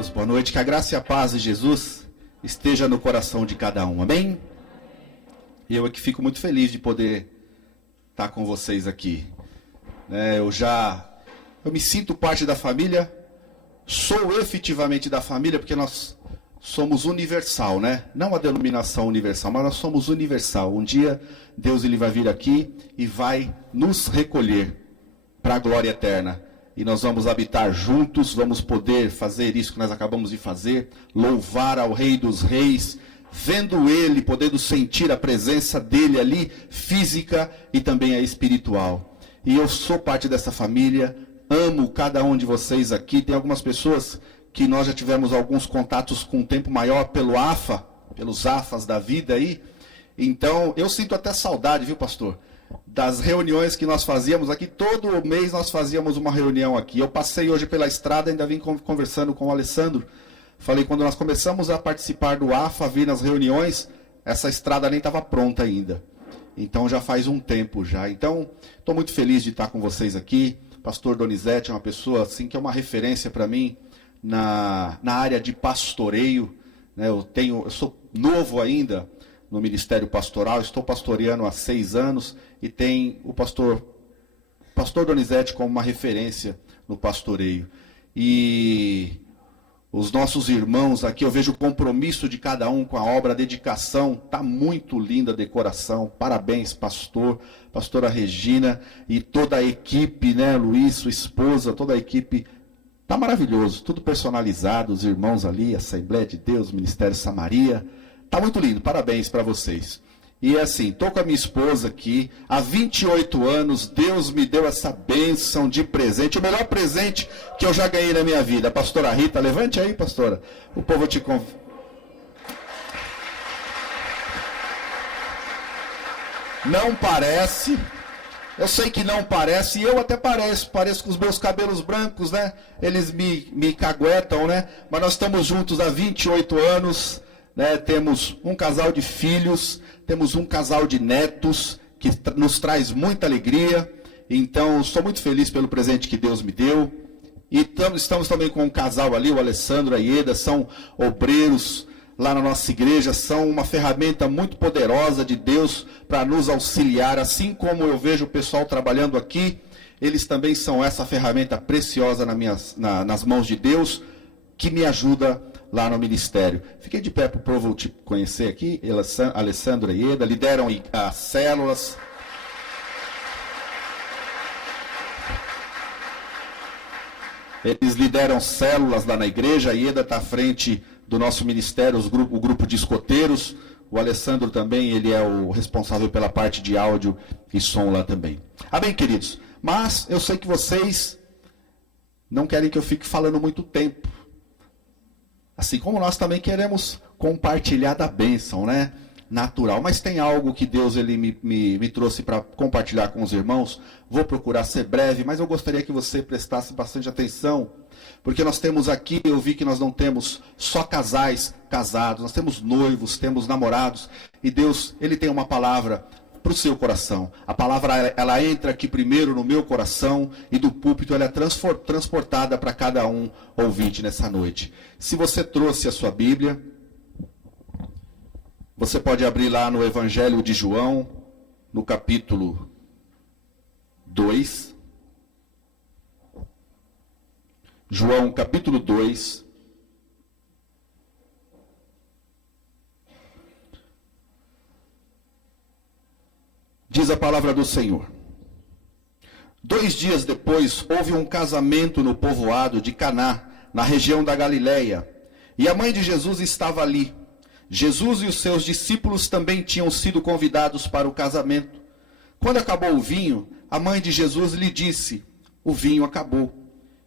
Deus, boa noite. Que a graça e a paz de Jesus esteja no coração de cada um, amém? E eu aqui fico muito feliz de poder estar com vocês aqui. Eu me sinto parte da família, sou efetivamente da família, porque nós somos universal, né? Não a denominação universal, mas nós somos universal. Um dia Deus ele vai vir aqui e vai nos recolher para a glória eterna. E nós vamos habitar juntos, vamos poder fazer isso que nós acabamos de fazer, louvar ao Rei dos Reis, vendo Ele, podendo sentir a presença dEle ali, física e também a espiritual. E eu sou parte dessa família, amo cada um de vocês aqui. Tem algumas pessoas que nós já tivemos alguns contatos com um tempo maior pelo AFA, pelos AFAs da vida aí. Então, eu sinto até saudade, viu, pastor? Das reuniões que nós fazíamos aqui, todo mês nós fazíamos uma reunião aqui. Eu passei hoje pela estrada, ainda vim conversando com o Alessandro. Falei, quando nós começamos a participar do AFA, vir nas reuniões, essa estrada nem estava pronta ainda. Então já faz um tempo já. Então, estou muito feliz de estar com vocês aqui. Pastor Donizete é uma pessoa assim, que é uma referência para mim na área de pastoreio. Né? Eu sou novo ainda no ministério pastoral, estou pastoreando há 6 anos e tem o pastor Donizete como uma referência no pastoreio. E os nossos irmãos aqui, eu vejo o compromisso de cada um com a obra, a dedicação, está muito linda a decoração. Parabéns, pastora Regina e toda a equipe, né, Luiz, sua esposa, toda a equipe. Está maravilhoso, tudo personalizado, os irmãos ali, Assembleia de Deus, Ministério Samaria. Está muito lindo, parabéns para vocês. E assim, estou com a minha esposa aqui, há 28 anos, Deus me deu essa bênção de presente, o melhor presente que eu já ganhei na minha vida. Pastora Rita, levante aí, pastora. O povo te convida. Não parece, eu sei que não parece, e eu até pareço com os meus cabelos brancos, né? Eles me caguetam, né? Mas nós estamos juntos há 28 anos. Né, temos um casal de filhos, temos um casal de netos, que nos traz muita alegria. Então, estou muito feliz pelo presente que Deus me deu. E estamos também com um casal ali, o Alessandro e a Ieda, são obreiros lá na nossa igreja, são uma ferramenta muito poderosa de Deus para nos auxiliar. Assim como eu vejo o pessoal trabalhando aqui, eles também são essa ferramenta preciosa nas mãos de Deus, que me ajuda lá no ministério. Fiquei de pé para o povo te conhecer aqui. Alessandro e Ieda lideram as células. Eles lideram células lá na igreja. A Ieda está à frente do nosso ministério, o grupo de escoteiros. O Alessandro também, ele é o responsável pela parte de áudio e som lá também. Amém, queridos? Mas eu sei que vocês não querem que eu fique falando muito tempo. Assim como nós também queremos compartilhar da bênção, né? Natural. Mas tem algo que Deus ele me trouxe para compartilhar com os irmãos. Vou procurar ser breve, mas eu gostaria que você prestasse bastante atenção. Porque nós temos aqui, eu vi que nós não temos só casais casados, nós temos noivos, temos namorados. E Deus, ele tem uma palavra para o seu coração. A palavra, ela entra aqui primeiro no meu coração e do púlpito ela é transportada para cada um ouvinte nessa noite. Se você trouxe a sua Bíblia, você pode abrir lá no Evangelho de João, no capítulo 2. João, capítulo 2. Diz a palavra do Senhor. 2 dias depois, houve um casamento no povoado de Caná, na região da Galileia, e a mãe de Jesus estava ali. Jesus e os seus discípulos também tinham sido convidados para o casamento. Quando acabou o vinho, a mãe de Jesus lhe disse: "O vinho acabou."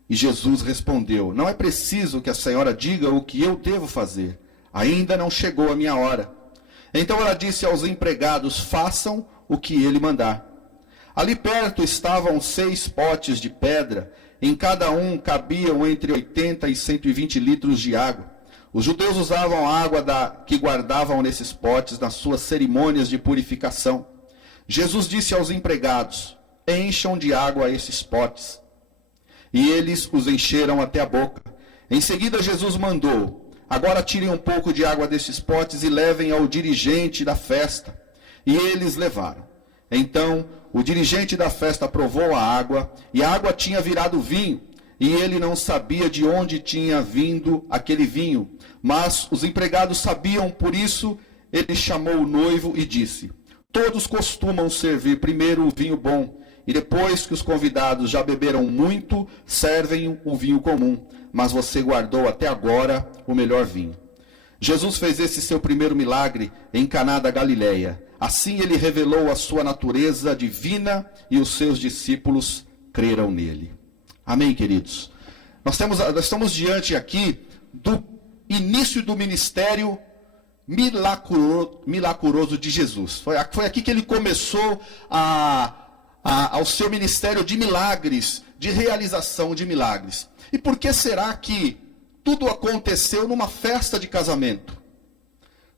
E Jesus respondeu: "Não é preciso que a senhora diga o que eu devo fazer. Ainda não chegou a minha hora." Então ela disse aos empregados: "Façam o que ele mandar." Ali perto estavam 6 potes de pedra, em cada um cabiam entre 80 e 120 litros de água. Os judeus usavam a água que guardavam nesses potes nas suas cerimônias de purificação. Jesus disse aos empregados: "Encham de água esses potes." E eles os encheram até a boca. Em seguida, Jesus mandou: agora tirem um pouco de água destes potes e levem ao dirigente da festa. E eles levaram. Então, o dirigente da festa provou a água, e a água tinha virado vinho, e ele não sabia de onde tinha vindo aquele vinho. Mas os empregados sabiam, por isso ele chamou o noivo e disse: todos costumam servir primeiro o vinho bom, e depois que os convidados já beberam muito, servem o vinho comum. Mas você guardou até agora o melhor vinho. Jesus fez esse seu primeiro milagre em Caná da Galileia. Assim ele revelou a sua natureza divina e os seus discípulos creram nele. Amém, queridos? Nós estamos diante aqui do início do ministério milagroso de Jesus. Foi aqui que ele começou ao seu ministério de milagres, de realização de milagres. E por que será que tudo aconteceu numa festa de casamento?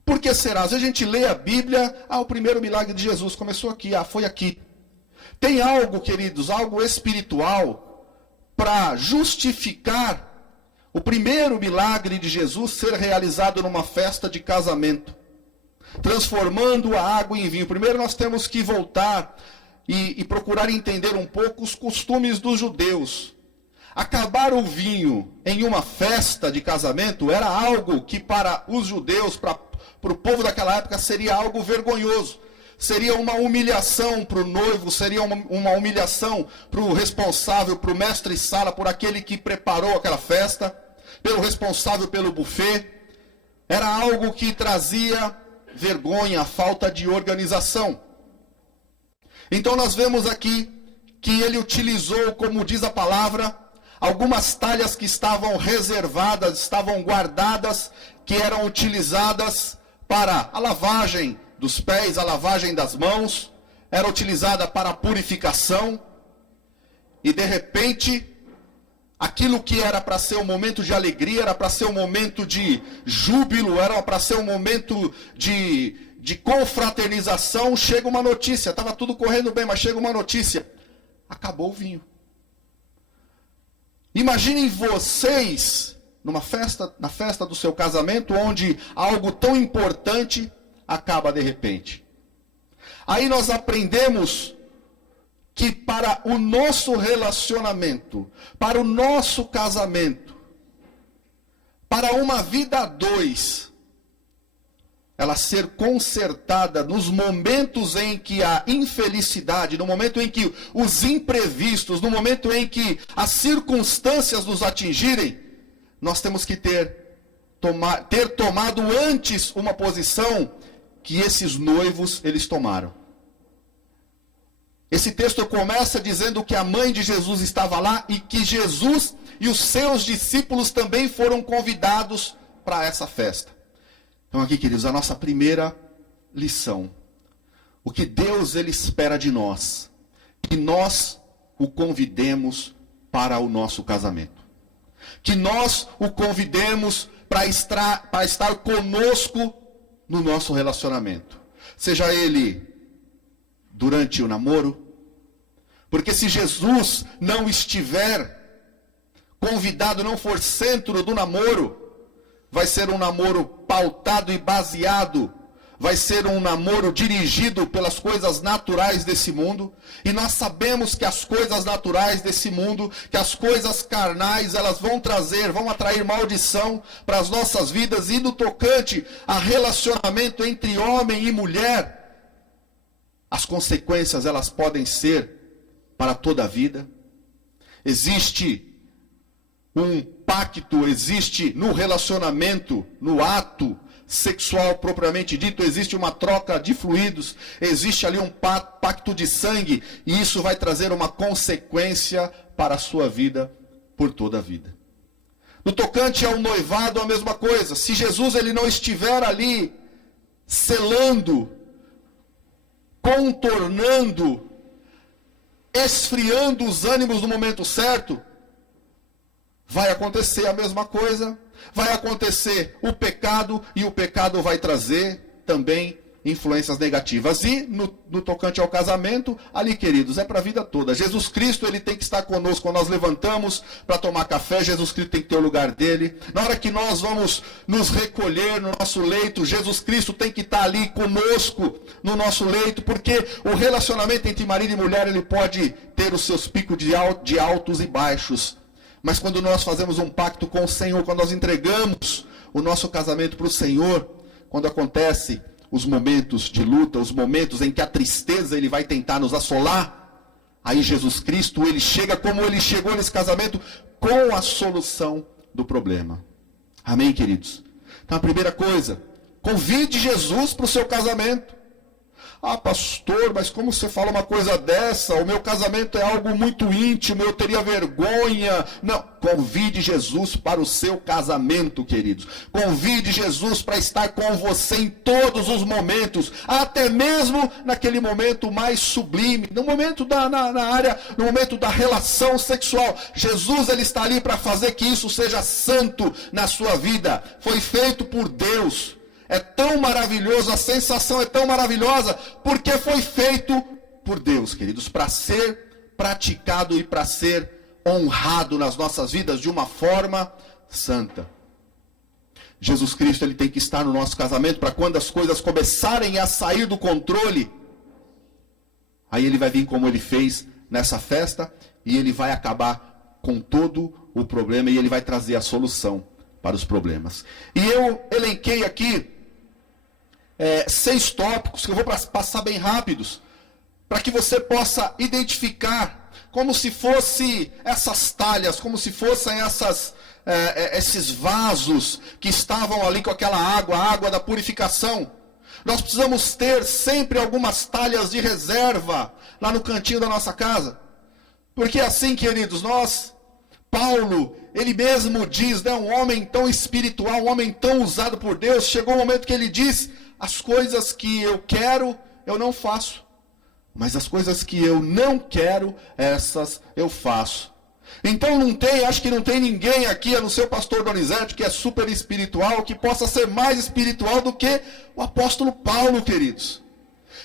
Por que será? Às vezes a gente lê a Bíblia, o primeiro milagre de Jesus começou aqui, foi aqui. Tem algo, queridos, algo espiritual para justificar o primeiro milagre de Jesus ser realizado numa festa de casamento, transformando a água em vinho. Primeiro nós temos que voltar e procurar entender um pouco os costumes dos judeus. Acabar o vinho em uma festa de casamento era algo que para os judeus, para o povo daquela época, seria algo vergonhoso. Seria uma humilhação para o noivo, seria uma humilhação para o responsável, para o mestre-sala, por aquele que preparou aquela festa, pelo responsável pelo buffet. Era algo que trazia vergonha, falta de organização. Então nós vemos aqui que ele utilizou, como diz a palavra, algumas talhas que estavam reservadas, estavam guardadas, que eram utilizadas para a lavagem dos pés, a lavagem das mãos, era utilizada para a purificação. E de repente, aquilo que era para ser um momento de alegria, era para ser um momento de júbilo, era para ser um momento de confraternização, chega uma notícia. Estava tudo correndo bem, mas chega uma notícia: acabou o vinho. Imaginem vocês na festa do seu casamento, onde algo tão importante acaba de repente. Aí nós aprendemos que para o nosso relacionamento, para o nosso casamento, para uma vida a dois, ela ser consertada nos momentos em que a infelicidade, no momento em que os imprevistos, no momento em que as circunstâncias nos atingirem, nós temos que ter tomado antes uma posição que esses noivos eles tomaram. Esse texto começa dizendo que a mãe de Jesus estava lá e que Jesus e os seus discípulos também foram convidados para essa festa. Então aqui, queridos, a nossa primeira lição. O que Deus ele espera de nós, que nós o convidemos para o nosso casamento. Que nós o convidemos para estar conosco no nosso relacionamento. Seja ele durante o namoro. Porque se Jesus não estiver convidado, não for centro do namoro, vai ser um namoro pautado e baseado, vai ser um namoro dirigido pelas coisas naturais desse mundo. E nós sabemos que as coisas naturais desse mundo, que as coisas carnais, elas vão atrair maldição para as nossas vidas. E no tocante a relacionamento entre homem e mulher, as consequências elas podem ser para toda a vida. Existe um pacto, existe no relacionamento, no ato sexual propriamente dito, existe uma troca de fluidos, existe ali um pacto de sangue, e isso vai trazer uma consequência para a sua vida por toda a vida. No tocante ao noivado, a mesma coisa. Se Jesus ele não estiver ali selando, contornando, esfriando os ânimos no momento certo, vai acontecer a mesma coisa, vai acontecer o pecado, e o pecado vai trazer também influências negativas. E no tocante ao casamento, ali, queridos, é para a vida toda. Jesus Cristo, ele tem que estar conosco quando nós levantamos para tomar café. Jesus Cristo tem que ter o lugar dele. Na hora que nós vamos nos recolher no nosso leito, Jesus Cristo tem que estar ali conosco no nosso leito, porque o relacionamento entre marido e mulher, ele pode ter os seus picos de altos e baixos. Mas quando nós fazemos um pacto com o Senhor, quando nós entregamos o nosso casamento para o Senhor, quando acontece os momentos de luta, os momentos em que a tristeza ele vai tentar nos assolar, aí Jesus Cristo, ele chega como ele chegou nesse casamento, com a solução do problema. Amém, queridos? Então a primeira coisa, convide Jesus para o seu casamento. Ah, pastor, mas como você fala uma coisa dessa? O meu casamento é algo muito íntimo, eu teria vergonha. Não, convide Jesus para o seu casamento, queridos. Convide Jesus para estar com você em todos os momentos, até mesmo naquele momento mais sublime, no momento no momento da relação sexual. Jesus, ele está ali para fazer que isso seja santo na sua vida. Foi feito por Deus. É tão maravilhoso, a sensação é tão maravilhosa, porque foi feito por Deus, queridos, para ser praticado e para ser honrado nas nossas vidas de uma forma santa. Jesus Cristo, ele tem que estar no nosso casamento para quando as coisas começarem a sair do controle, aí ele vai vir como ele fez nessa festa e ele vai acabar com todo o problema e ele vai trazer a solução para os problemas. E eu elenquei aqui 6 tópicos que eu vou passar bem rápidos, para que você possa identificar como se fosse essas talhas, como se fossem esses vasos que estavam ali com aquela água, a água da purificação. Nós precisamos ter sempre algumas talhas de reserva lá no cantinho da nossa casa, porque assim, queridos, Paulo, ele mesmo diz, né, um homem tão espiritual, um homem tão usado por Deus, chegou um momento que ele diz: as coisas que eu quero, eu não faço. Mas as coisas que eu não quero, essas eu faço. Então acho que não tem ninguém aqui, a não ser o pastor Donizete, que é super espiritual, que possa ser mais espiritual do que o apóstolo Paulo, queridos.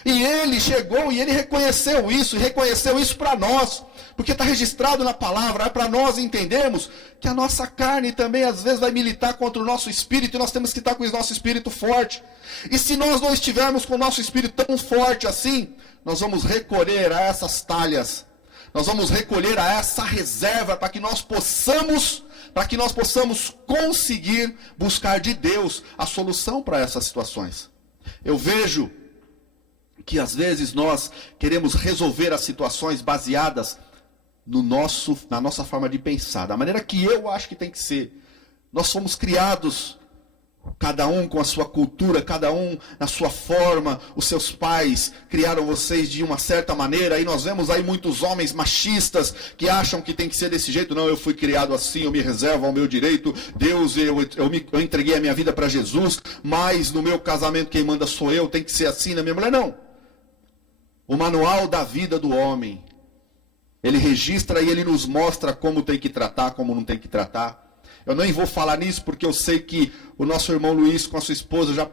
E ele chegou e ele reconheceu isso para nós. Porque está registrado na palavra, é para nós entendermos que a nossa carne também às vezes vai militar contra o nosso espírito, e nós temos que estar com o nosso espírito forte. E se nós não estivermos com o nosso espírito tão forte assim, nós vamos recorrer a essas talhas, nós vamos recolher a essa reserva para que nós possamos conseguir buscar de Deus a solução para essas situações. Eu vejo que às vezes nós queremos resolver as situações baseadas na nossa forma de pensar, da maneira que eu acho que tem que ser. Nós fomos criados, cada um com a sua cultura, cada um na sua forma. Os seus pais criaram vocês de uma certa maneira, e nós vemos aí muitos homens machistas que acham que tem que ser desse jeito. Não, eu fui criado assim, eu me reservo ao meu direito. Deus, eu entreguei a minha vida para Jesus, mas no meu casamento quem manda sou eu, tem que ser assim na minha mulher. Não. O manual da vida do homem, ele registra e ele nos mostra como tem que tratar, como não tem que tratar. Eu nem vou falar nisso porque eu sei que o nosso irmão Luiz com a sua esposa já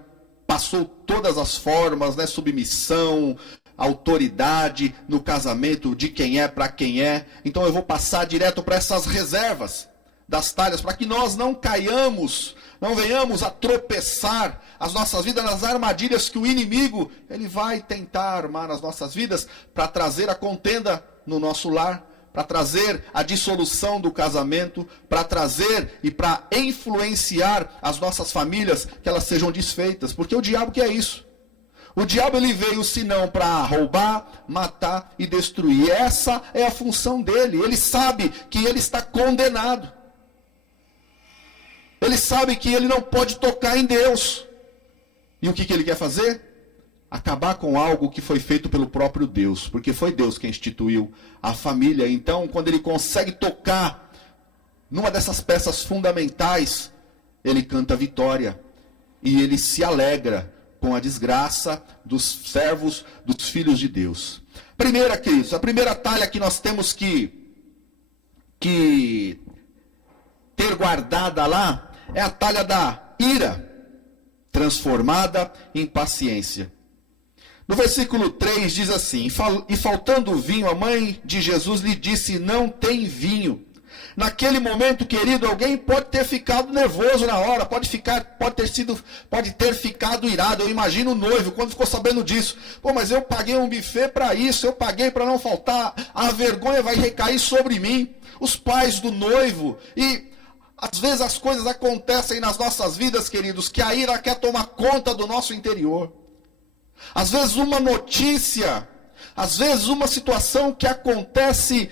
passou todas as formas, né? Submissão, autoridade no casamento, de quem é para quem é. Então eu vou passar direto para essas reservas das talhas, para que nós não caiamos, não venhamos a tropeçar as nossas vidas nas armadilhas que o inimigo ele vai tentar armar nas nossas vidas para trazer a contenda no nosso lar, para trazer a dissolução do casamento, para trazer e para influenciar as nossas famílias, que elas sejam desfeitas. Porque o diabo quer isso. O diabo ele veio senão para roubar, matar e destruir. Essa é a função dele. Ele sabe que ele está condenado. Ele sabe que ele não pode tocar em Deus. E o que ele quer fazer? Acabar com algo que foi feito pelo próprio Deus, porque foi Deus quem instituiu a família. Então, quando ele consegue tocar numa dessas peças fundamentais, ele canta vitória. E ele se alegra com a desgraça dos servos, dos filhos de Deus. Primeira, queridos, a primeira talha que nós temos que ter guardada lá, é a talha da ira, transformada em paciência. No versículo 3 diz assim: e faltando vinho, a mãe de Jesus lhe disse: não tem vinho. Naquele momento, querido, alguém pode ter ficado nervoso na hora, pode ter ficado irado. Eu imagino o noivo, quando ficou sabendo disso. Pô, mas eu paguei um buffet para isso, eu paguei para não faltar, a vergonha vai recair sobre mim. Os pais do noivo, e às vezes as coisas acontecem nas nossas vidas, queridos, que a ira quer tomar conta do nosso interior. Às vezes uma notícia, às vezes uma situação que acontece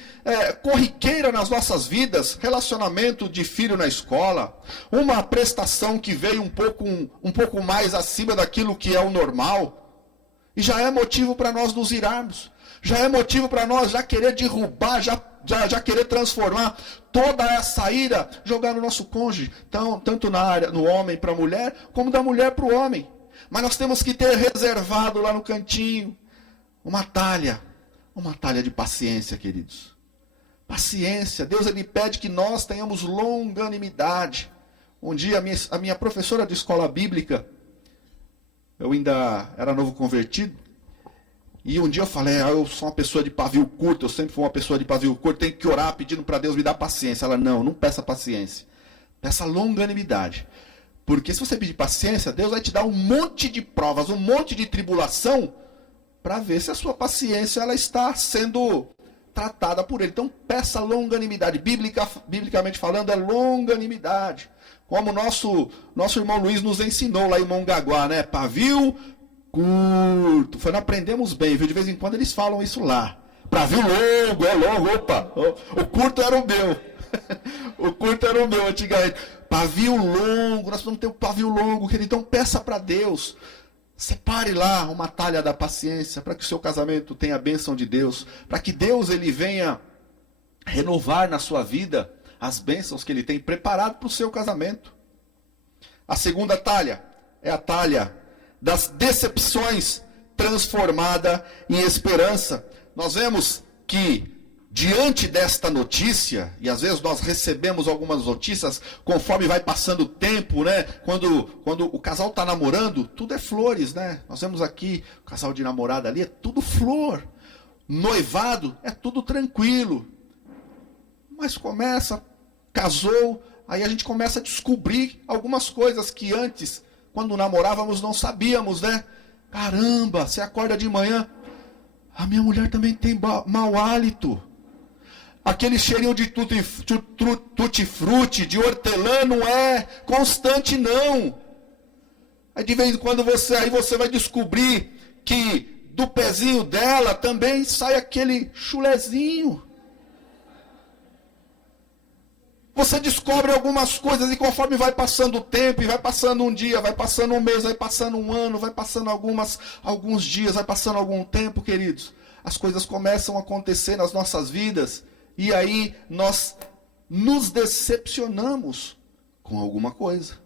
corriqueira nas nossas vidas, relacionamento de filho na escola, uma prestação que veio um pouco mais acima daquilo que é o normal, e já é motivo para nós nos irarmos, já é motivo para nós já querer derrubar, já querer transformar toda essa ira, jogar no nosso cônjuge, tanto na área, no homem para a mulher, como da mulher para o homem. Mas nós temos que ter reservado lá no cantinho uma talha de paciência, queridos. Paciência. Deus, ele pede que nós tenhamos longanimidade. Um dia a minha professora de escola bíblica, eu ainda era novo convertido, e um dia eu falei: eu sou uma pessoa de pavio curto, eu sempre fui uma pessoa de pavio curto, tenho que orar pedindo para Deus me dar paciência. Ela: não peça paciência, peça longanimidade. Porque se você pedir paciência, Deus vai te dar um monte de provas, um monte de tribulação, para ver se a sua paciência ela está sendo tratada por Ele. Então peça longanimidade. Biblicamente falando, é longanimidade. Como nosso irmão Luiz nos ensinou lá em Mongaguá, né? Pavio curto. Nós aprendemos bem, viu? De vez em quando eles falam isso lá. Pavio longo, é longo, opa. O curto era o meu. O curto era o meu antigamente. Pavio longo, nós vamos ter um pavio longo, querido. Então peça para Deus. Separe lá uma talha da paciência para que o seu casamento tenha a bênção de Deus. Para que Deus ele venha renovar na sua vida as bênçãos que ele tem preparado para o seu casamento. A segunda talha é a talha das decepções transformada em esperança. Nós vemos que diante desta notícia, e às vezes nós recebemos algumas notícias conforme vai passando o tempo, né? Quando o casal está namorando, tudo é flores, né? Nós vemos aqui o casal de namorada ali, é tudo flor. Noivado, é tudo tranquilo. Mas casou, aí a gente começa a descobrir algumas coisas que antes, quando namorávamos, não sabíamos, né? Caramba, você acorda de manhã, a minha mulher também tem mau hálito. Aquele cheirinho de tutti-frutti, de hortelã, não é constante, não. Aí de vez em quando você vai descobrir que do pezinho dela também sai aquele chulezinho. Você descobre algumas coisas e conforme vai passando o tempo, e vai passando um dia, vai passando um mês, vai passando um ano, vai passando alguns dias, vai passando algum tempo, queridos, as coisas começam a acontecer nas nossas vidas. E aí nós nos decepcionamos com alguma coisa.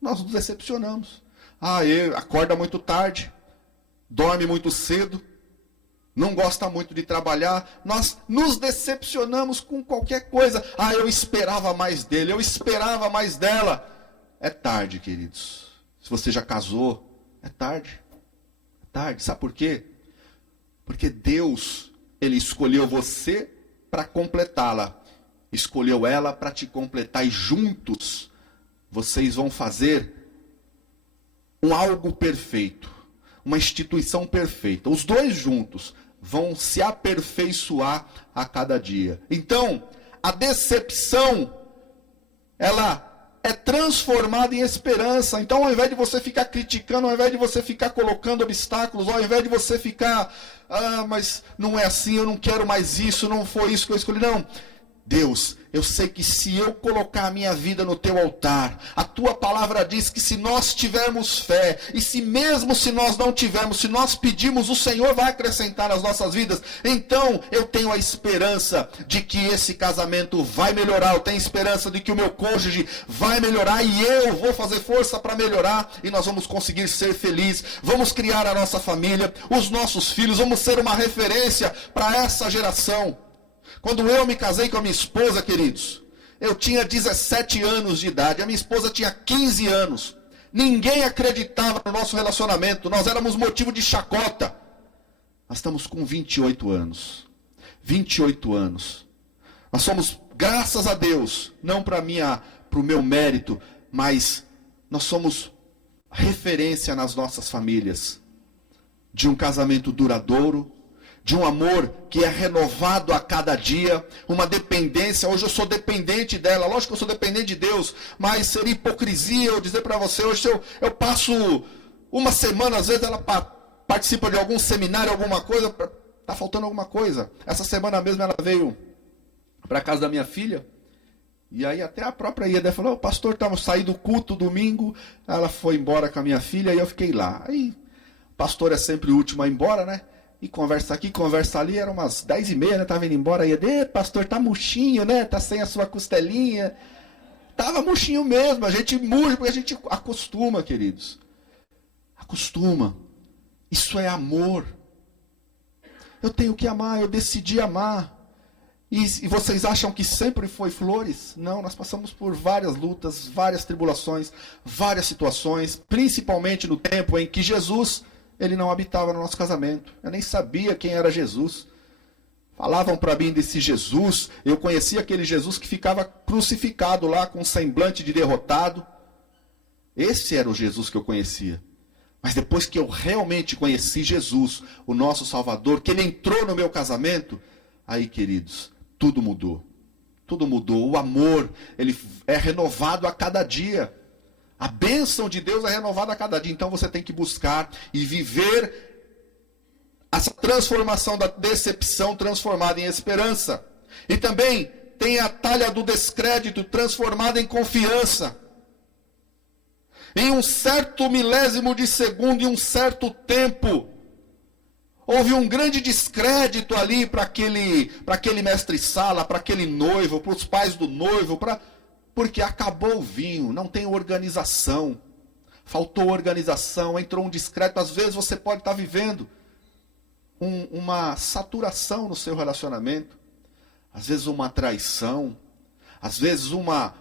Nós nos decepcionamos. Ele acorda muito tarde, dorme muito cedo, não gosta muito de trabalhar. Nós nos decepcionamos com qualquer coisa. Eu esperava mais dele, eu esperava mais dela. É tarde, queridos. Se você já casou, é tarde. É tarde. Sabe por quê? Porque Deus, ele escolheu você para completá-la, escolheu ela para te completar, e juntos vocês vão fazer algo perfeito, uma instituição perfeita. Os dois juntos vão se aperfeiçoar a cada dia. Então, a decepção, ela é transformada em esperança. Então, ao invés de você ficar criticando, ao invés de você ficar colocando obstáculos, ao invés de você ficar, mas não é assim, eu não quero mais isso, não foi isso que eu escolhi. Não, Deus, eu sei que se eu colocar a minha vida no teu altar, a tua palavra diz que se nós tivermos fé, e se mesmo se nós não tivermos, se nós pedirmos, o Senhor vai acrescentar nas nossas vidas. Então eu tenho a esperança de que esse casamento vai melhorar, eu tenho esperança de que o meu cônjuge vai melhorar, e eu vou fazer força para melhorar, e nós vamos conseguir ser felizes, vamos criar a nossa família, os nossos filhos, vamos ser uma referência para essa geração. Quando eu me casei com a minha esposa, queridos, eu tinha 17 anos de idade, a minha esposa tinha 15 anos. Ninguém acreditava no nosso relacionamento, nós éramos motivo de chacota. Nós estamos com 28 anos. 28 anos. Nós somos, graças a Deus, não para o meu mérito, mas nós somos referência nas nossas famílias. De um casamento duradouro, de um amor que é renovado a cada dia, uma dependência. Hoje eu sou dependente dela, lógico que eu sou dependente de Deus, mas seria hipocrisia eu dizer para você, hoje eu passo uma semana, às vezes ela participa de algum seminário, alguma coisa, está faltando alguma coisa. Essa semana mesmo ela veio para a casa da minha filha, e aí até a própria Ieda falou, pastor, saí do culto domingo, ela foi embora com a minha filha, e eu fiquei lá. Aí, pastor é sempre o último a ir embora, né? E conversa aqui, conversa ali, eram umas 10h30, né? Tava indo embora, Ieda, pastor, tá murchinho, né? Tá sem a sua costelinha. Tava murchinho mesmo, a gente murcha, porque a gente acostuma, queridos. Acostuma. Isso é amor. Eu tenho que amar, eu decidi amar. E vocês acham que sempre foi flores? Não, nós passamos por várias lutas, várias tribulações, várias situações, principalmente no tempo em que Jesus, ele não habitava no nosso casamento. Eu nem sabia quem era Jesus. Falavam para mim desse Jesus, eu conhecia aquele Jesus que ficava crucificado lá com um semblante de derrotado. Esse era o Jesus que eu conhecia. Mas depois que eu realmente conheci Jesus, o nosso Salvador, que ele entrou no meu casamento, aí, queridos, tudo mudou. Tudo mudou. O amor, ele é renovado a cada dia. A bênção de Deus é renovada a cada dia. Então você tem que buscar e viver essa transformação da decepção transformada em esperança. E também tem a talha do descrédito transformada em confiança. Em um certo milésimo de segundo, em um certo tempo, houve um grande descrédito ali para aquele mestre-sala, para aquele noivo, para os pais do noivo, porque acabou o vinho, não tem organização. Faltou organização, entrou um descrédito. Às vezes você pode estar vivendo uma saturação no seu relacionamento. Às vezes uma traição. Às vezes uma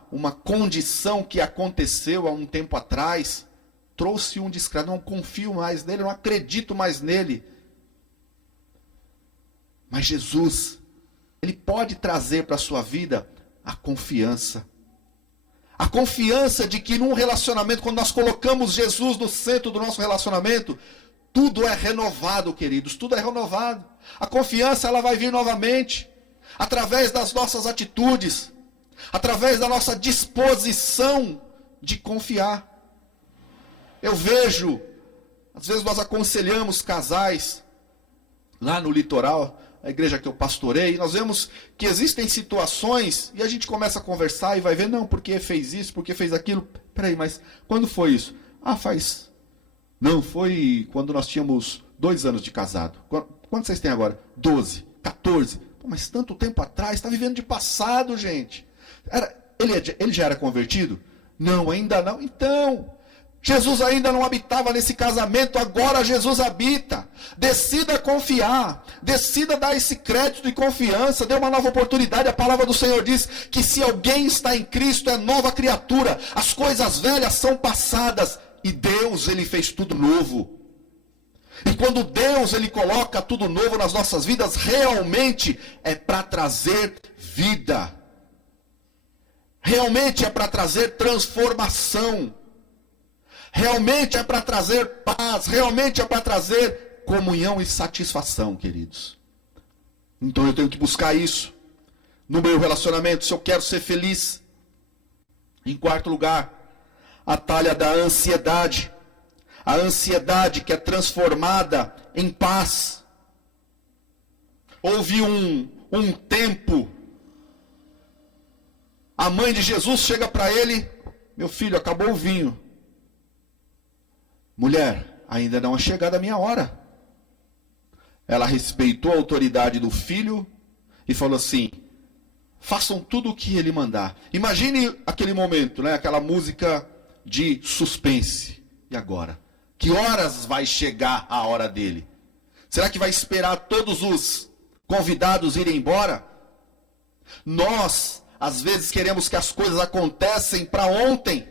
condição que aconteceu há um tempo atrás trouxe um descrédito. Não confio mais nele, não acredito mais nele. Mas Jesus, ele pode trazer para a sua vida a confiança. A confiança de que num relacionamento, quando nós colocamos Jesus no centro do nosso relacionamento, tudo é renovado, queridos, tudo é renovado. A confiança, ela vai vir novamente, através das nossas atitudes, através da nossa disposição de confiar. Eu vejo, às vezes nós aconselhamos casais, lá no litoral, a igreja que eu pastorei, nós vemos que existem situações, e a gente começa a conversar e vai ver, não, porque fez isso, porque fez aquilo. Peraí, mas quando foi isso? Não, foi quando nós tínhamos 2 anos de casado. Quantos vocês têm agora? 12, 14. Pô, mas tanto tempo atrás, está vivendo de passado, gente. Ele já era convertido? Não, ainda não. Então, Jesus ainda não habitava nesse casamento, agora Jesus habita. Decida confiar, decida dar esse crédito de confiança, dê uma nova oportunidade. A palavra do Senhor diz que se alguém está em Cristo é nova criatura. As coisas velhas são passadas e Deus, ele fez tudo novo. E quando Deus, ele coloca tudo novo nas nossas vidas, realmente é para trazer vida. Realmente é para trazer transformação. Realmente é para trazer paz, realmente é para trazer comunhão e satisfação, queridos. Então eu tenho que buscar isso no meu relacionamento, se eu quero ser feliz. Em quarto lugar, a talha da ansiedade. A ansiedade que é transformada em paz. Houve um tempo, a mãe de Jesus chega para ele, meu filho, acabou o vinho. Mulher, ainda não é chegada a minha hora. Ela respeitou a autoridade do filho e falou assim, façam tudo o que ele mandar. Imagine aquele momento, né? Aquela música de suspense. E agora? Que horas vai chegar a hora dele? Será que vai esperar todos os convidados irem embora? Nós, às vezes, queremos que as coisas acontecem para ontem.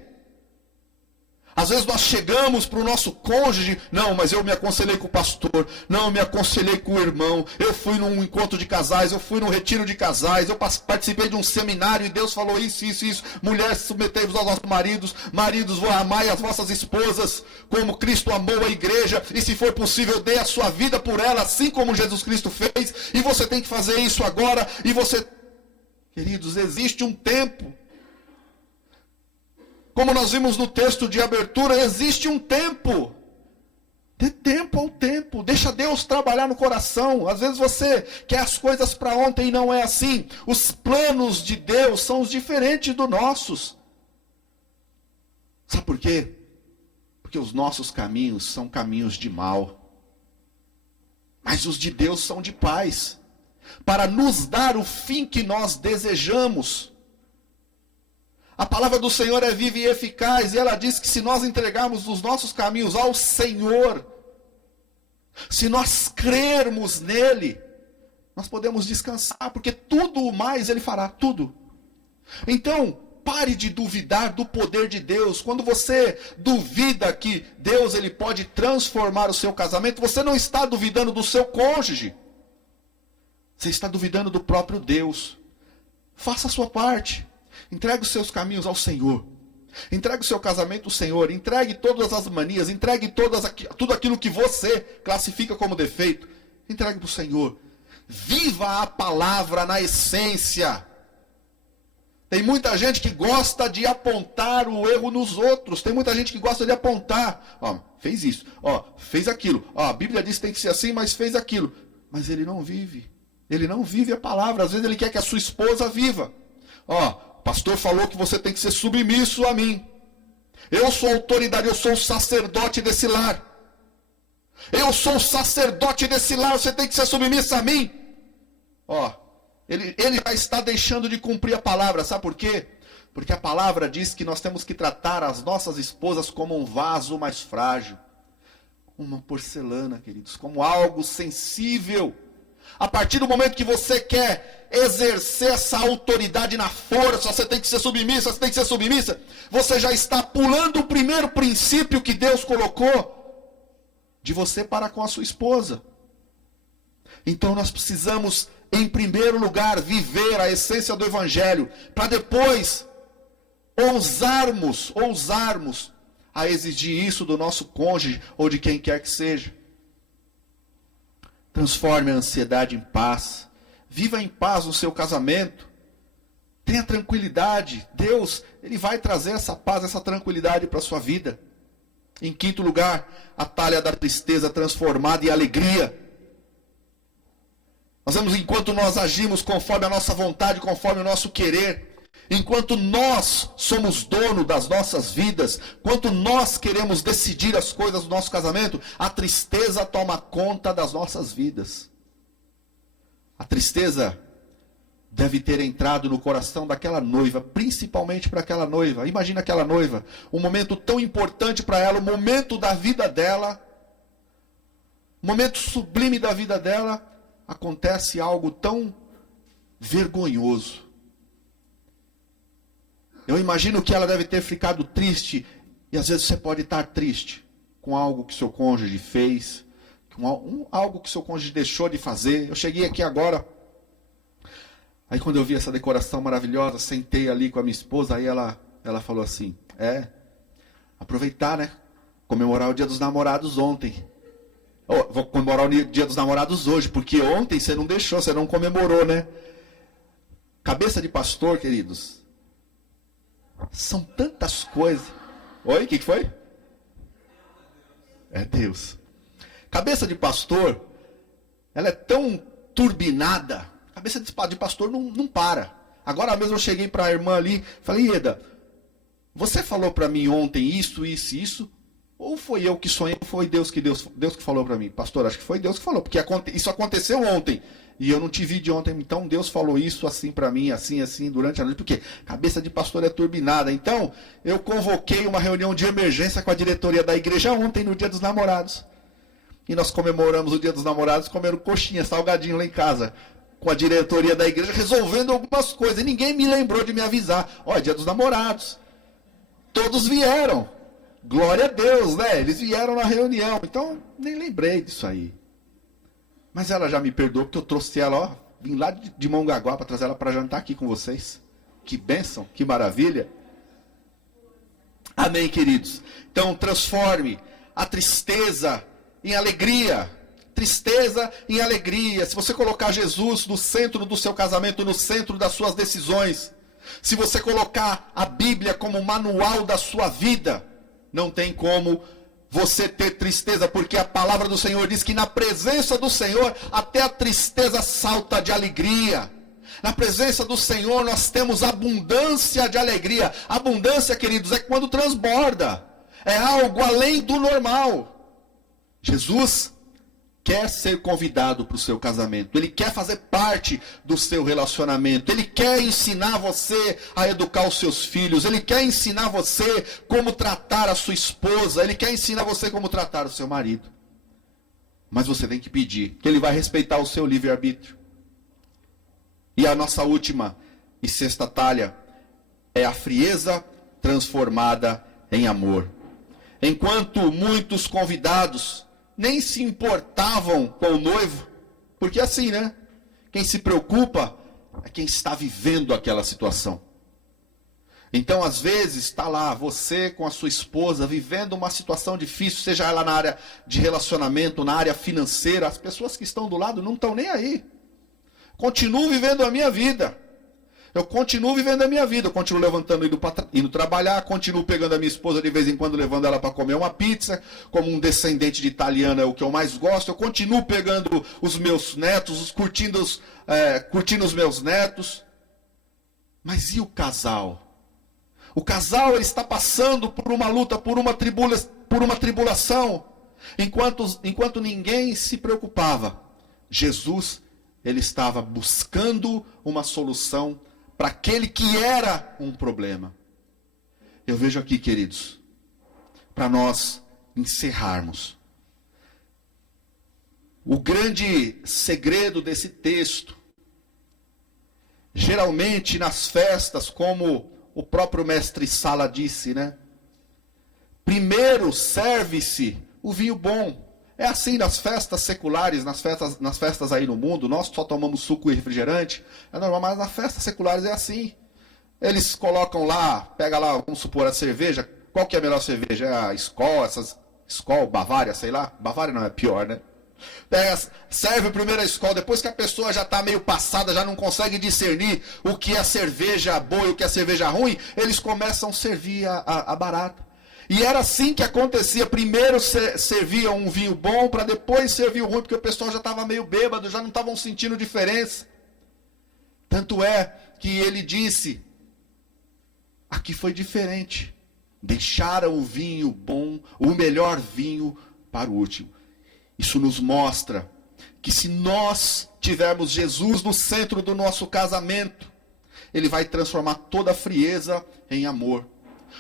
Às vezes nós chegamos para o nosso cônjuge, não, mas eu me aconselhei com o pastor, não, eu me aconselhei com o irmão, eu fui num encontro de casais, eu fui num retiro de casais, eu participei de um seminário e Deus falou isso, isso, isso. Mulheres, submetei-vos aos vossos maridos, maridos, amai as vossas esposas, como Cristo amou a igreja, e se for possível, dê a sua vida por ela, assim como Jesus Cristo fez, e você tem que fazer isso agora, e você... Queridos, existe um tempo. Como nós vimos no texto de abertura, existe um tempo. Dê tempo ao tempo. Deixa Deus trabalhar no coração. Às vezes você quer as coisas para ontem e não é assim. Os planos de Deus são os diferentes dos nossos. Sabe por quê? Porque os nossos caminhos são caminhos de mal. Mas os de Deus são de paz. Para nos dar o fim que nós desejamos. A palavra do Senhor é viva e eficaz, e ela diz que se nós entregarmos os nossos caminhos ao Senhor, se nós crermos nele, nós podemos descansar, porque tudo mais ele fará, tudo. Então, pare de duvidar do poder de Deus. Quando você duvida que Deus ele pode transformar o seu casamento, você não está duvidando do seu cônjuge. Você está duvidando do próprio Deus. Faça a sua parte. Entregue os seus caminhos ao Senhor. Entregue o seu casamento ao Senhor. Entregue todas as manias. Entregue tudo aquilo que você classifica como defeito. Entregue para o Senhor. Viva a palavra na essência. Tem muita gente que gosta de apontar o erro nos outros. Tem muita gente que gosta de apontar. Ó, fez isso. Ó, fez aquilo. Ó, a Bíblia diz que tem que ser assim, mas fez aquilo. Mas ele não vive. Ele não vive a palavra. Às vezes ele quer que a sua esposa viva. Ó, o pastor falou que você tem que ser submisso a mim. Eu sou autoridade, eu sou o sacerdote desse lar. Eu sou o sacerdote desse lar, você tem que ser submisso a mim. Ó, ele já está deixando de cumprir a palavra, sabe por quê? Porque a palavra diz que nós temos que tratar as nossas esposas como um vaso mais frágil. Uma porcelana, queridos, como algo sensível. A partir do momento que você quer exercer essa autoridade na força, você tem que ser submissa, você tem que ser submissa, você já está pulando o primeiro princípio que Deus colocou de você para com a sua esposa. Então nós precisamos, em primeiro lugar, viver a essência do Evangelho, para depois ousarmos a exigir isso do nosso cônjuge ou de quem quer que seja. Transforme a ansiedade em paz. Viva em paz no seu casamento. Tenha tranquilidade. Deus, ele vai trazer essa paz, essa tranquilidade para a sua vida. Em quinto lugar, a talha da tristeza transformada em alegria. Nós vemos enquanto nós agimos conforme a nossa vontade, conforme o nosso querer. Enquanto nós somos dono das nossas vidas, enquanto nós queremos decidir as coisas do nosso casamento, a tristeza toma conta das nossas vidas. A tristeza deve ter entrado no coração daquela noiva, principalmente para aquela noiva. Imagina aquela noiva, um momento tão importante para ela, o momento da vida dela, o momento sublime da vida dela, acontece algo tão vergonhoso. Eu imagino que ela deve ter ficado triste, e às vezes você pode estar triste com algo que seu cônjuge fez, com algo que seu cônjuge deixou de fazer. Eu cheguei aqui agora, aí quando eu vi essa decoração maravilhosa, sentei ali com a minha esposa, aí ela falou assim, aproveitar, né, comemorar o Dia dos Namorados ontem. Vou comemorar o Dia dos Namorados hoje, porque ontem você não deixou, você não comemorou, né? Cabeça de pastor, queridos, são tantas coisas. Oi, o que foi? É Deus. Cabeça de pastor, ela é tão turbinada. Cabeça de pastor não para. Agora mesmo eu cheguei para a irmã ali, falei, Ieda, você falou para mim ontem isso, isso, isso? Ou foi eu que sonhei, ou foi Deus que falou para mim? Pastor, acho que foi Deus que falou, porque isso aconteceu ontem. E eu não te vi de ontem, então Deus falou isso assim para mim, assim, durante a noite. Porque cabeça de pastor é turbinada. Então, eu convoquei uma reunião de emergência com a diretoria da igreja ontem, no Dia dos Namorados. E nós comemoramos o Dia dos Namorados comendo coxinha, salgadinho lá em casa. Com a diretoria da igreja, resolvendo algumas coisas. E ninguém me lembrou de me avisar. Ó, é Dia dos Namorados. Todos vieram. Glória a Deus, né? Eles vieram na reunião, então nem lembrei disso aí. Mas ela já me perdoou porque eu trouxe ela, ó, vim lá de Mongaguá para trazer ela para jantar aqui com vocês. Que bênção, que maravilha. Amém, queridos? Então transforme a tristeza em alegria. Tristeza em alegria. Se você colocar Jesus no centro do seu casamento, no centro das suas decisões, se você colocar a Bíblia como manual da sua vida, não tem como você ter tristeza, porque a palavra do Senhor diz que na presença do Senhor até a tristeza salta de alegria. Na presença do Senhor nós temos abundância de alegria. Abundância, queridos, é quando transborda. É algo além do normal. Jesus quer ser convidado para o seu casamento. Ele quer fazer parte do seu relacionamento. Ele quer ensinar você a educar os seus filhos. Ele quer ensinar você como tratar a sua esposa. Ele quer ensinar você como tratar o seu marido. Mas você tem que pedir, que ele vai respeitar o seu livre-arbítrio. E a nossa última e sexta talha é a frieza transformada em amor. Enquanto muitos convidados nem se importavam com o noivo, porque assim, né? Quem se preocupa é quem está vivendo aquela situação. Então, às vezes, está lá você com a sua esposa vivendo uma situação difícil, seja ela na área de relacionamento, na área financeira, as pessoas que estão do lado não estão nem aí. Continuo vivendo a minha vida. Eu continuo vivendo a minha vida, eu continuo levantando, indo trabalhar, continuo pegando a minha esposa de vez em quando, levando ela para comer uma pizza, como um descendente de italiano é o que eu mais gosto, eu continuo pegando os meus netos, curtindo os meus netos. Mas e o casal? O casal ele está passando por uma luta, por uma tribulação, enquanto ninguém se preocupava. Jesus, ele estava buscando uma solução para aquele que era um problema. Eu vejo aqui, queridos, para nós encerrarmos. O grande segredo desse texto, geralmente nas festas, como o próprio mestre Sala disse, né? Primeiro serve-se o vinho bom. É assim nas festas seculares, nas festas aí no mundo, nós só tomamos suco e refrigerante, é normal, mas nas festas seculares é assim. Eles colocam lá, pega lá, vamos supor, a cerveja, qual que é a melhor cerveja? É a Skol, Skol, Bavária, sei lá, Bavária não é pior, né? Serve primeiro a Skol, depois que a pessoa já está meio passada, já não consegue discernir o que é cerveja boa e o que é cerveja ruim, eles começam a servir a barata. E era assim que acontecia. Primeiro servia um vinho bom, para depois servir o ruim, porque o pessoal já estava meio bêbado, já não estavam sentindo diferença. Tanto é que ele disse, aqui foi diferente. Deixaram o vinho bom, o melhor vinho, para o último. Isso nos mostra que se nós tivermos Jesus no centro do nosso casamento, ele vai transformar toda a frieza em amor.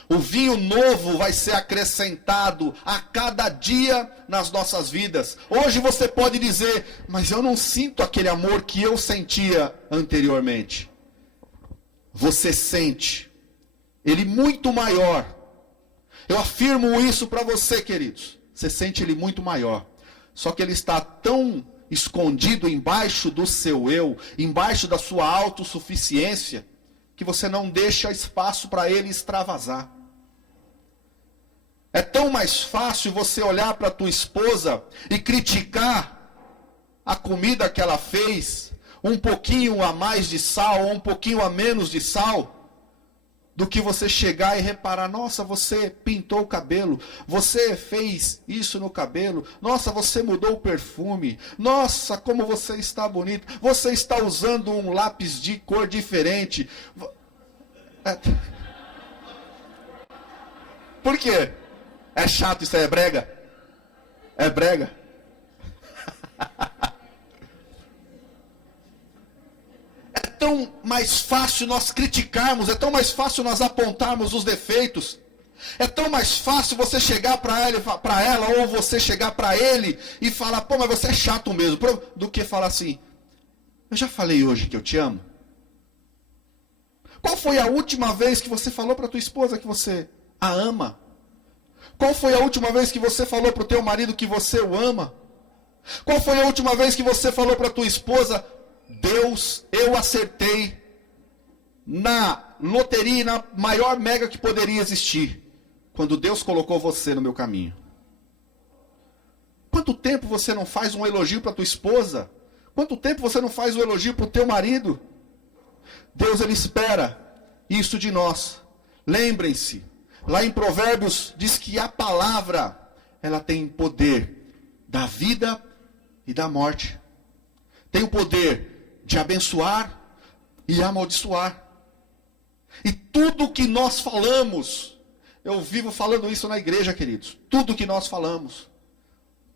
O vinho novo vai ser acrescentado a cada dia nas nossas vidas. Hoje você pode dizer, mas eu não sinto aquele amor que eu sentia anteriormente. Você sente. Ele muito maior. Eu afirmo isso para você, queridos. Você sente ele muito maior. Só que ele está tão escondido embaixo do seu eu, embaixo da sua autossuficiência, que você não deixa espaço para ele extravasar. É tão mais fácil você olhar para a tua esposa e criticar a comida que ela fez, um pouquinho a mais de sal ou um pouquinho a menos de sal, do que você chegar e reparar, nossa, você pintou o cabelo, você fez isso no cabelo, nossa, você mudou o perfume, nossa, como você está bonito, você está usando um lápis de cor diferente. Por quê? É chato, isso aí é brega? É brega? É tão mais fácil nós criticarmos, é tão mais fácil nós apontarmos os defeitos, é tão mais fácil você chegar para ela, ou você chegar para ele e falar, pô, mas você é chato mesmo, do que falar assim, eu já falei hoje que eu te amo. Qual foi a última vez que você falou para tua esposa que você a ama? Qual foi a última vez que você falou para o teu marido que você o ama? Qual foi a última vez que você falou para a tua esposa: Deus, eu acertei na loteria, na maior mega que poderia existir, quando Deus colocou você no meu caminho? Quanto tempo você não faz um elogio para tua esposa? Quanto tempo você não faz um elogio para o teu marido? Deus, Ele espera isso de nós. Lembrem-se, lá em Provérbios diz que a palavra, ela tem poder da vida e da morte. Tem o poder de abençoar e amaldiçoar. E tudo que nós falamos, eu vivo falando isso na igreja, queridos, tudo que nós falamos,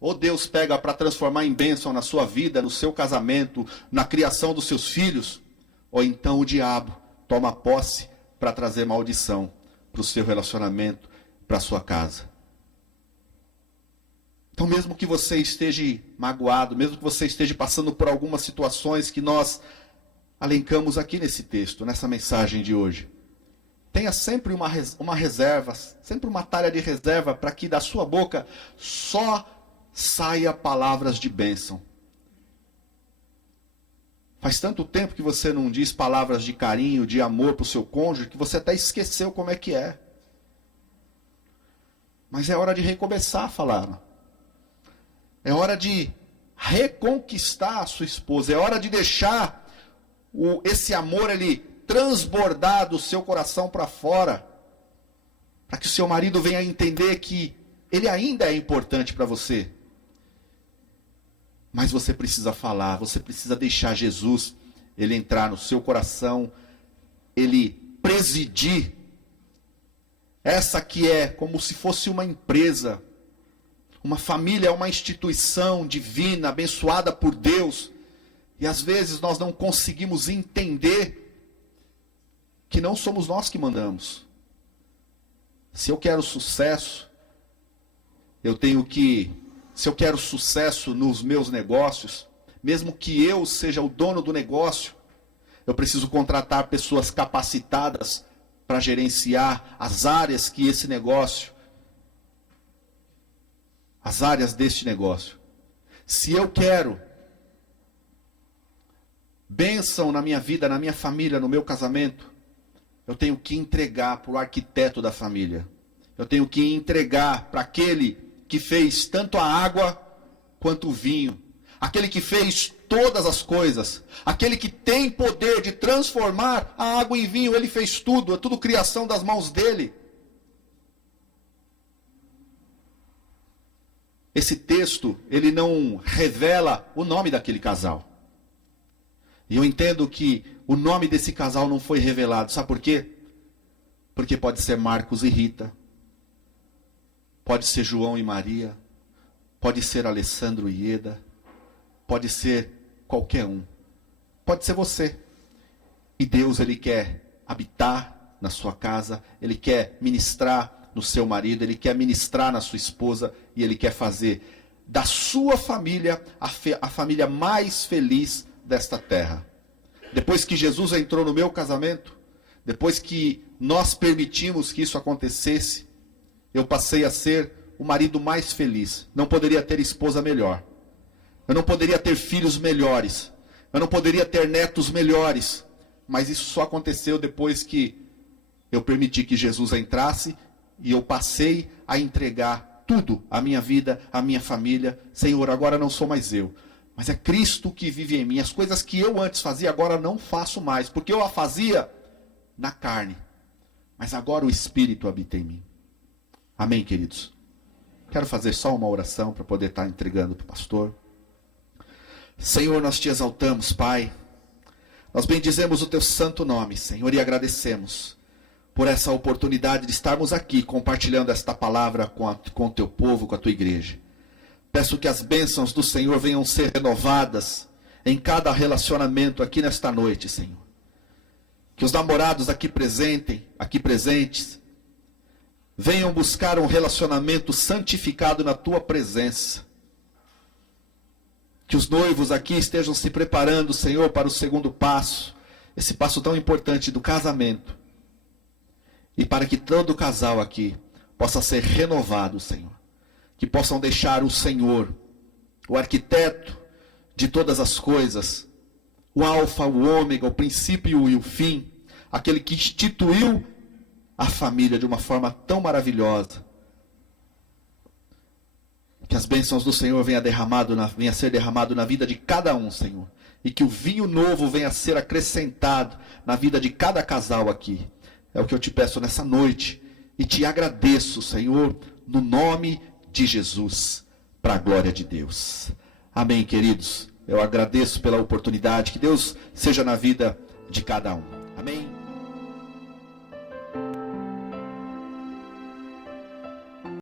ou Deus pega para transformar em bênção na sua vida, no seu casamento, na criação dos seus filhos, ou então o diabo toma posse para trazer maldição para o seu relacionamento, para a sua casa. Então, mesmo que você esteja magoado, mesmo que você esteja passando por algumas situações que nós alencamos aqui nesse texto, nessa mensagem de hoje, tenha sempre uma reserva, sempre uma talha de reserva, para que da sua boca só saia palavras de bênção. Faz tanto tempo que você não diz palavras de carinho, de amor para o seu cônjuge, que você até esqueceu como é que é. Mas é hora de recomeçar a falar. É hora de reconquistar a sua esposa. É hora de deixar esse amor ele transbordar do seu coração para fora. Para que o seu marido venha a entender que ele ainda é importante para você. Mas você precisa falar, você precisa deixar Jesus, ele entrar no seu coração, ele presidir. Essa que é como se fosse uma empresa. Uma família é uma instituição divina, abençoada por Deus. E às vezes nós não conseguimos entender que não somos nós que mandamos. Se eu quero sucesso, se eu quero sucesso nos meus negócios, mesmo que eu seja o dono do negócio, eu preciso contratar pessoas capacitadas para gerenciar as áreas que esse negócio, as áreas deste negócio. Se eu quero bênção na minha vida, na minha família, no meu casamento, eu tenho que entregar para o arquiteto da família. Eu tenho que entregar para aquele que fez tanto a água quanto o vinho. Aquele que fez todas as coisas. Aquele que tem poder de transformar a água em vinho. Ele fez tudo, é tudo criação das mãos dele. Esse texto, ele não revela o nome daquele casal. E eu entendo que o nome desse casal não foi revelado. Sabe por quê? Porque pode ser Marcos e Rita. Pode ser João e Maria. Pode ser Alessandro e Ieda. Pode ser qualquer um. Pode ser você. E Deus, ele quer habitar na sua casa. Ele quer ministrar no seu marido. Ele quer ministrar na sua esposa. E ele quer fazer da sua família a família mais feliz desta terra. Depois que Jesus entrou no meu casamento, depois que nós permitimos que isso acontecesse, eu passei a ser o marido mais feliz. Não poderia ter esposa melhor. Eu não poderia ter filhos melhores. Eu não poderia ter netos melhores. Mas isso só aconteceu depois que eu permiti que Jesus entrasse e eu passei a entregar tudo, a minha vida, a minha família. Senhor, agora não sou mais eu, mas é Cristo que vive em mim. As coisas que eu antes fazia, agora não faço mais, porque eu a fazia na carne. Mas agora o Espírito habita em mim. Amém, queridos? Quero fazer só uma oração para poder estar entregando para o pastor. Senhor, nós te exaltamos, Pai. Nós bendizemos o teu santo nome, Senhor, e agradecemos por essa oportunidade de estarmos aqui compartilhando esta palavra com o teu povo, com a tua igreja. Peço que as bênçãos do Senhor venham ser renovadas em cada relacionamento aqui nesta noite, Senhor. Que os namorados aqui presentes, venham buscar um relacionamento santificado na tua presença. Que os noivos aqui estejam se preparando, Senhor, para o segundo passo, esse passo tão importante do casamento. E para que todo casal aqui possa ser renovado, Senhor. Que possam deixar o Senhor, o arquiteto de todas as coisas, o alfa, o ômega, o princípio e o fim, aquele que instituiu a família de uma forma tão maravilhosa. Que as bênçãos do Senhor venha a ser derramado na vida de cada um, Senhor. E que o vinho novo venha a ser acrescentado na vida de cada casal aqui. É o que eu te peço nessa noite. E te agradeço, Senhor, no nome de Jesus, para a glória de Deus. Amém, queridos. Eu agradeço pela oportunidade. Que Deus seja na vida de cada um. Amém.